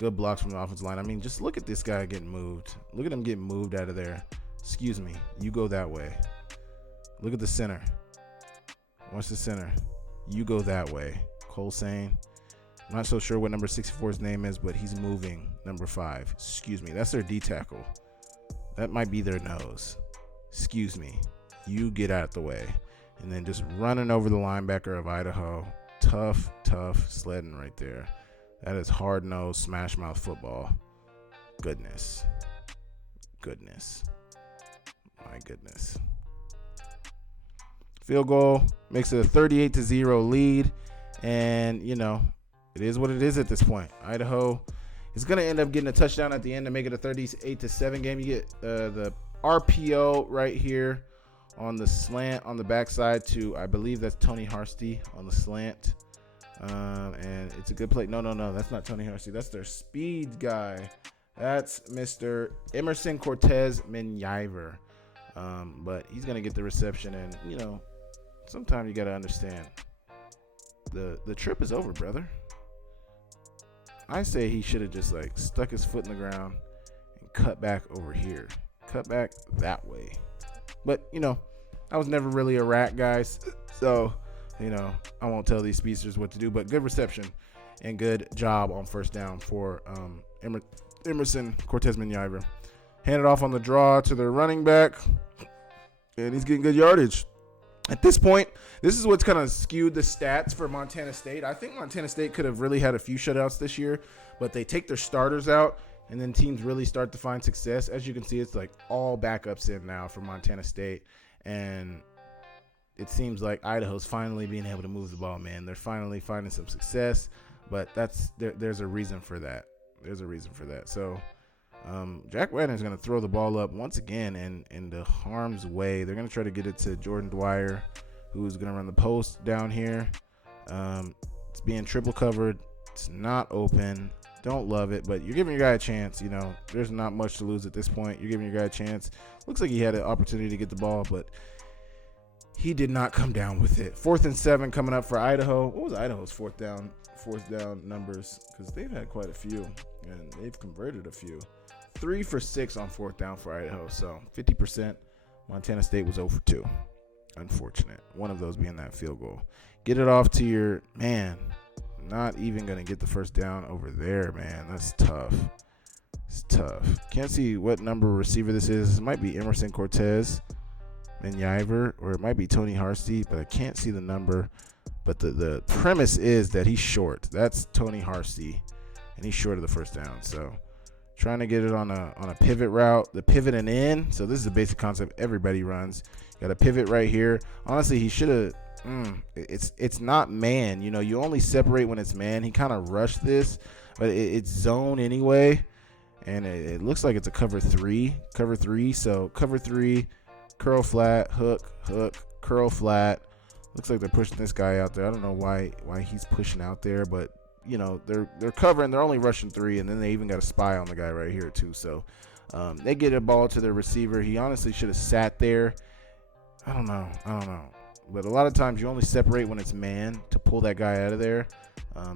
Good blocks from the offensive line. Just look at this guy getting moved. Look at him getting moved out of there. Excuse me, you go that way. Look at the center. Watch the center. You go that way. Cole Sane. I'm not so sure what number 64's name is, but he's moving. Number 5. Excuse me, that's their D tackle. That might be their nose. Excuse me. You get out the way. And then just running over the linebacker of Idaho. Tough sledding right there. That is hard-nosed, smash-mouth football. Goodness. My goodness. Field goal makes it a 38-0 lead, and it is what it is at this point. Idaho is going to end up getting a touchdown at the end to make it a 38-7 game. You get the RPO right here on the slant on the backside to, I believe that's Tony Harsty on the slant, and it's a good play. No, that's not Tony Harsty. That's their speed guy. That's Mr. Emerson Cortez Menyiver. But he's going to get the reception, and, sometimes you got to understand, the trip is over, brother. I say he should have just, stuck his foot in the ground and cut back over here. Cut back that way. But, I was never really a rat, guys, so, I won't tell these speedsters what to do, but good reception and good job on first down for Emerson Cortez Menyiver. Hand it off on the draw to the running back, and he's getting good yardage. At this point, this is what's kind of skewed the stats for Montana State. I think Montana State could have really had a few shutouts this year, but they take their starters out, and then teams really start to find success. As you can see, it's all backups in now for Montana State, and it seems like Idaho's finally being able to move the ball, man. They're finally finding some success, but there's a reason for that. So Jack Wagner's going to throw the ball up once again in the harm's way. They're going to try to get it to Jordan Dwyer, who's going to run the post down here. It's being triple covered. It's not open. Don't love it, but you're giving your guy a chance. There's not much to lose at this point. You're giving your guy a chance. Looks like he had an opportunity to get the ball, but he did not come down with it. 4th and 7 coming up for Idaho. What was Idaho's fourth down numbers? Because they've had quite a few, and they've converted a few. 3 for 6 on 4th down for Idaho, so 50%. Montana State was 0 for 2. Unfortunate. One of those being that field goal. Get it off to your man. Not even going to get the first down over there, man. That's tough. It's tough. Can't see what number receiver this is. It might be Emerson Cortez and Yiver, or it might be Tony Harsty, but I can't see the number. But the premise is that he's short. That's Tony Harsty, and he's short of the first down. So trying to get it on a pivot route, the pivot and in. So this is a basic concept everybody runs. Got a pivot right here. Honestly, he should have. It's not man. You know, you only separate when it's man. He kind of rushed this, but it's zone anyway. And it looks like it's a cover three. So cover 3, curl flat, hook, curl flat. Looks like they're pushing this guy out there. I don't know why he's pushing out there, but you know, they're covering. They're only rushing 3, and then they even got a spy on the guy right here too. So they get a ball to their receiver. He honestly should have sat there. I don't know. But a lot of times you only separate when it's man to pull that guy out of there.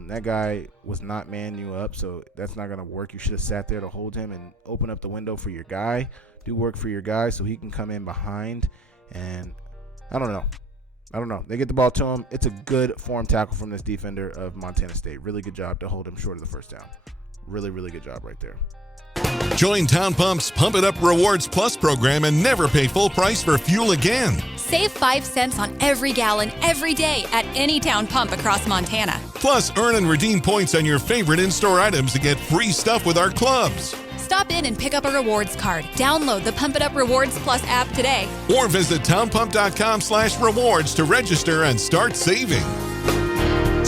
That guy was not man you up, so that's not going to work. You should have sat there to hold him and open up the window for your guy. Do work for your guy so he can come in behind. And I don't know. They get the ball to him. It's a good form tackle from this defender of Montana State. Really good job to hold him short of the first down. Really, really good job right there. Join Town Pump's Pump It Up Rewards Plus program and never pay full price for fuel again. Save 5 cents on every gallon every day at any Town Pump across Montana. Plus, earn and redeem points on your favorite in-store items to get free stuff with our clubs. Stop in and pick up a rewards card. Download the Pump It Up Rewards Plus app today. Or visit townpump.com/rewards to register and start saving. Town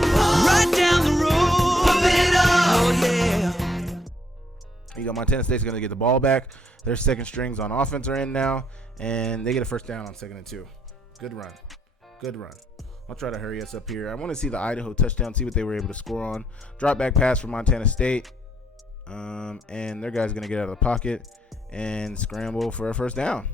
Pump. Right down the road. Pump it up. Oh, yeah. You know, Montana State's going to get the ball back. Their second strings on offense are in now, and they get a first down on 2nd and 2. Good run. I'll try to hurry us up here. I want to see the Idaho touchdown, see what they were able to score on. Drop back pass for Montana State, and their guy's going to get out of the pocket and scramble for a first down.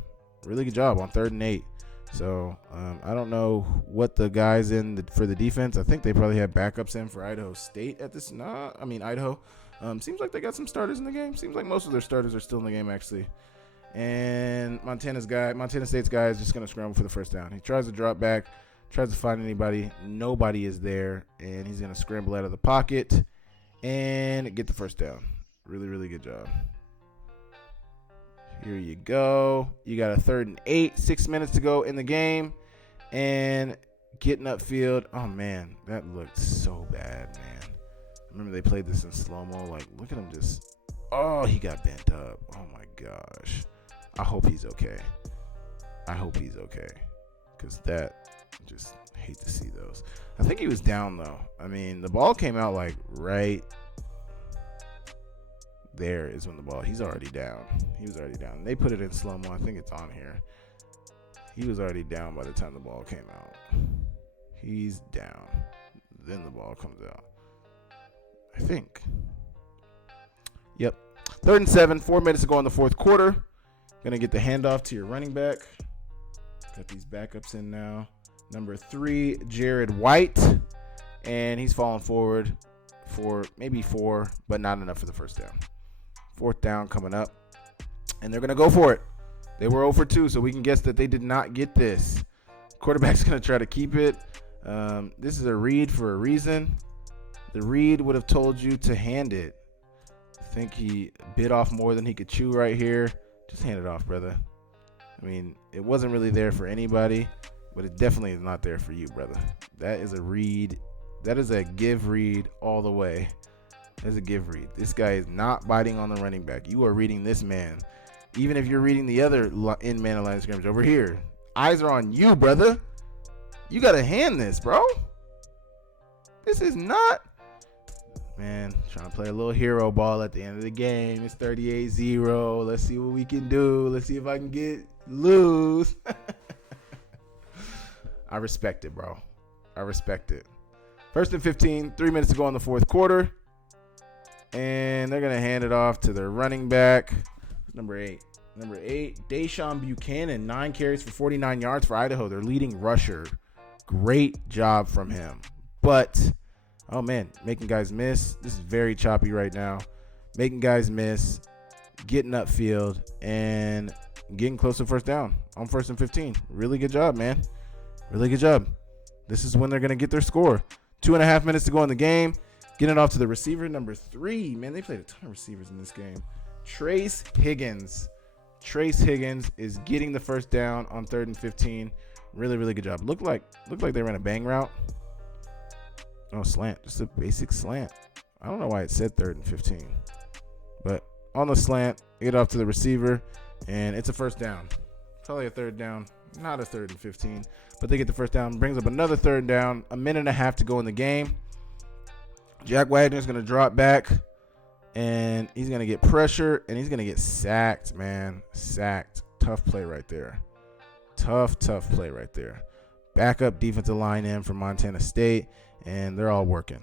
Really good job on 3rd and 8. So I don't know what the guys for the defense. I think they probably had backups in for Idaho State at this. Idaho. Seems like they got some starters in the game. Seems like most of their starters are still in the game, actually. And Montana State's guy is just going to scramble for the first down. He tries to drop back, tries to find anybody. Nobody is there, and he's going to scramble out of the pocket and get the first down. Really, really good job. Here you go. You got a 3rd and 8, 6 minutes to go in the game, and getting upfield. Oh, man, that looked so bad, man. Remember they played this in slow-mo. Like, look at him just. Oh, he got bent up. Oh, my gosh. I hope he's okay. Because that, just hate to see those. I think he was down, though. I mean, the ball came out, like, right there is when the ball. He was already down. They put it in slow-mo. I think it's on here. He was already down by the time the ball came out. He's down. Then the ball comes out. I think. Yep. 3rd and 7, 4 minutes to go in the 4th quarter. Gonna get the handoff to your running back. Got these backups in now. Number 3, Jared White. And he's falling forward for maybe 4, but not enough for the first down. 4th down coming up. And they're gonna go for it. They were 0 for 2, so we can guess that they did not get this. Quarterback's gonna try to keep it. This is a read for a reason. The read would have told you to hand it. I think he bit off more than he could chew right here. Just hand it off, brother. I mean, it wasn't really there for anybody, but it definitely is not there for you, brother. That is a read. That is a give read all the way. That's a give read. This guy is not biting on the running back. You are reading this man. Even if you're reading the other in man of line of scrimmage over here. Eyes are on you, brother. You got to hand this, bro. This is not. Man, trying to play a little hero ball at the end of the game. It's 38-0. Let's see what we can do. Let's see if I can get loose. I respect it, bro. I respect it. 1st and 15, 3 minutes to go in the 4th quarter. And they're going to hand it off to their running back. Number 8. Number 8, Deshaun Buchanan, 9 carries for 49 yards for Idaho. Their leading rusher. Great job from him. But, oh man, making guys miss. This is very choppy right now. Making guys miss, getting upfield, and getting close to first down on 1st and 15. Really good job, man. Really good job. This is when they're going to get their score. 2.5 minutes to go in the game. Getting it off to the receiver, number 3. Man, they played a ton of receivers in this game. Trace Higgins. Trace Higgins is getting the first down on 3rd and 15. Really, really good job. Looked like they ran a bang route. Oh, slant. Just a basic slant. I don't know why it said 3rd and 15. But on the slant, get off to the receiver, and it's a first down. Probably a 3rd down. Not a 3rd and 15. But they get the first down. Brings up another 3rd down. 1.5 minutes to go in the game. Jack Wagner's going to drop back, and he's going to get pressure, and he's going to get sacked, man. Sacked. Tough play right there. Tough play right there. Backup defensive line in from Montana State, and they're all working.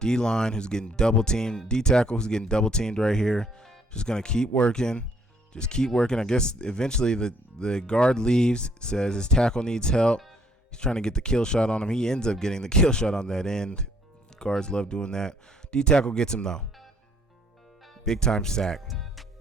D-line who's getting double-teamed. D-tackle who's getting double-teamed right here. Just going to keep working. Just keep working. I guess eventually the guard leaves, says his tackle needs help. He's trying to get the kill shot on him. He ends up getting the kill shot on that end. Guards love doing that. D-tackle gets him, though. Big-time sack.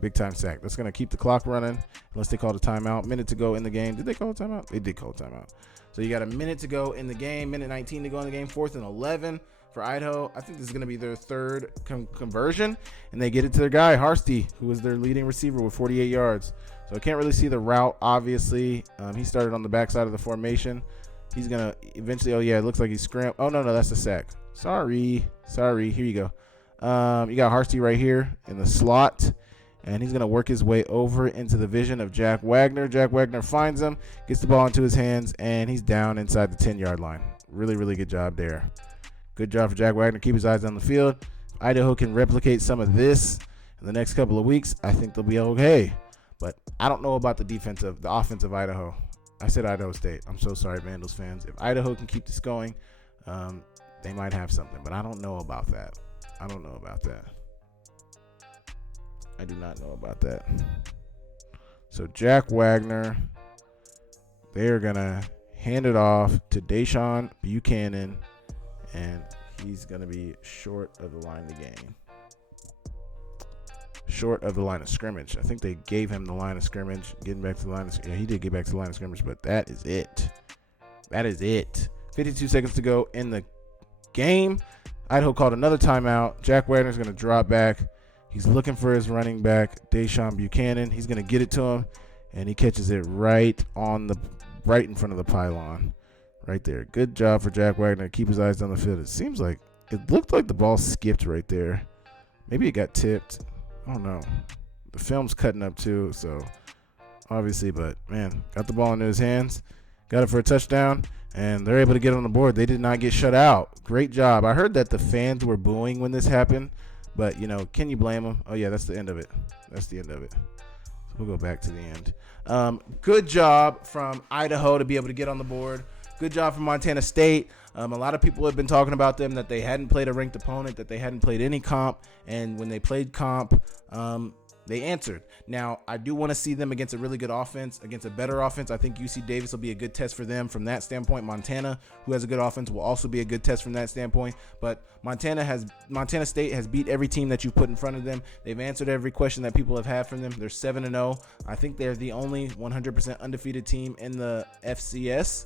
That's going to keep the clock running unless they call a timeout. Minute to go in the game. Did they call a timeout? They did call a timeout. So you got a minute to go in the game. Minute 19 to go in the game. 4th and 11 for Idaho. I think this is going to be their 3rd conversion. And they get it to their guy, Harsty, who is their leading receiver with 48 yards. So I can't really see the route, obviously. He started on the backside of the formation. He's going to eventually, oh, yeah, it looks like he's scrambled. Oh, no, that's a sack. Sorry. Here you go. You got Harsty right here in the slot. And he's going to work his way over into the vision of Jack Wagner. Jack Wagner finds him, gets the ball into his hands, and he's down inside the 10-yard line. Really, really good job there. Good job for Jack Wagner. Keep his eyes on the field. Idaho can replicate some of this in the next couple of weeks. I think they'll be okay. But I don't know about the offensive Idaho. I said Idaho State. I'm so sorry, Vandals fans. If Idaho can keep this going, they might have something. But I don't know about that. I do not know about that. So Jack Wagner, they're going to hand it off to Deshaun Buchanan, and he's going to be short of the line of the game. Short of the line of scrimmage. I think they gave him the line of scrimmage. Getting back to the line of scrimmage. Yeah, he did get back to the line of scrimmage, but that is it. 52 seconds to go in the game. Idaho called another timeout. Jack Wagner's going to drop back. He's looking for his running back, Deshaun Buchanan. He's going to get it to him, and he catches it right in front of the pylon. Right there. Good job for Jack Wagner to keep his eyes on the field. It looked like the ball skipped right there. Maybe it got tipped. I don't know. The film's cutting up too, so obviously, but man, got the ball into his hands, got it for a touchdown, and they're able to get on the board. They did not get shut out. Great job. I heard that the fans were booing when this happened, but can you blame them? Oh yeah, that's the end of it. So we'll go back to the end. Good job from Idaho to be able to get on the board. Good job from Montana State. A lot of people have been talking about them, that they hadn't played a ranked opponent, that they hadn't played any comp, and when they played comp, they answered. Now, I do want to see them against a really good offense, against a better offense. I think UC Davis will be a good test for them from that standpoint. Montana, who has a good offense, will also be a good test from that standpoint. But Montana State has beat every team that you've put in front of them. They've answered every question that people have had from them. They're 7-0. I think they're the only 100% undefeated team in the FCS.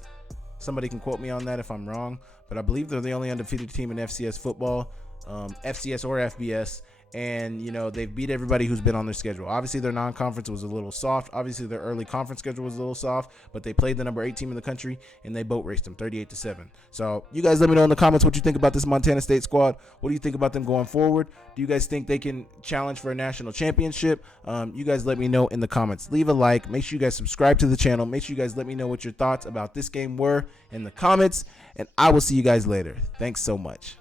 Somebody can quote me on that if I'm wrong, but I believe they're the only undefeated team in FCS football, FCS or FBS. And, they've beat everybody who's been on their schedule. Obviously, their non-conference was a little soft. Obviously, their early conference schedule was a little soft, but they played the number 8 team in the country, and they boat raced them 38-7. So you guys let me know in the comments what you think about this Montana State squad. What do you think about them going forward? Do you guys think they can challenge for a national championship? You guys let me know in the comments. Leave a like. Make sure you guys subscribe to the channel. Make sure you guys let me know what your thoughts about this game were in the comments, and I will see you guys later. Thanks so much.